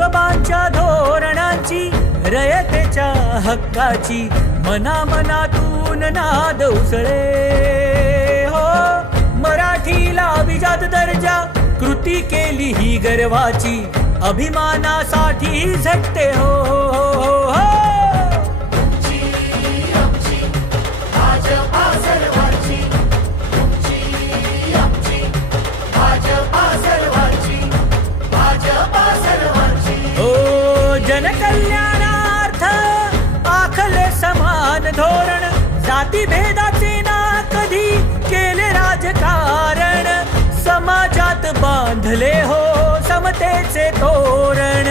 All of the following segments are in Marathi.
शिवबांच्या धोरणांची, रयतेच्या हक्काची, मनामनातून नाद उसळे हो. मराठीला अभिजात दर्जा, कृती केली ही गर्वाची, अभिमानासाठी झटते हो, हो, हो, हो. जनकल्याणार्थ आखले समान धोरण, जाती भेदाचे ना कधी केले राजकारण, समाजात बांधले हो समतेचे तोरण.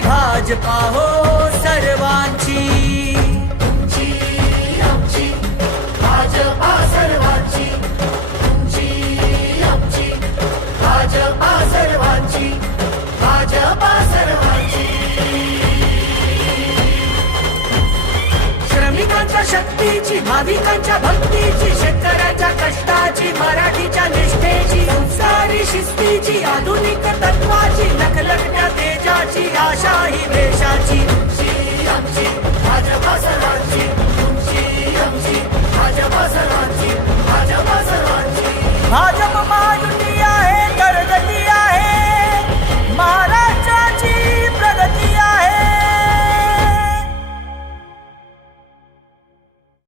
भाजपा हो सर्वांची, भाजपा सर्वांची, भाजपा सर्वांची, भाजपा सर्वांची. श्रमिकांच्या शक्तीची, भाविकांच्या भक्तीची, शेतकऱ्यांच्या कष्टाची, मराठीच्या निष्ठेची, संस्कारी शिस्तीची, आधुनिक तत्वाची, लखलखत्या तेजाची, आशा ही देशाची. भाजपा सर्वांची, भाजपा सर्वांची.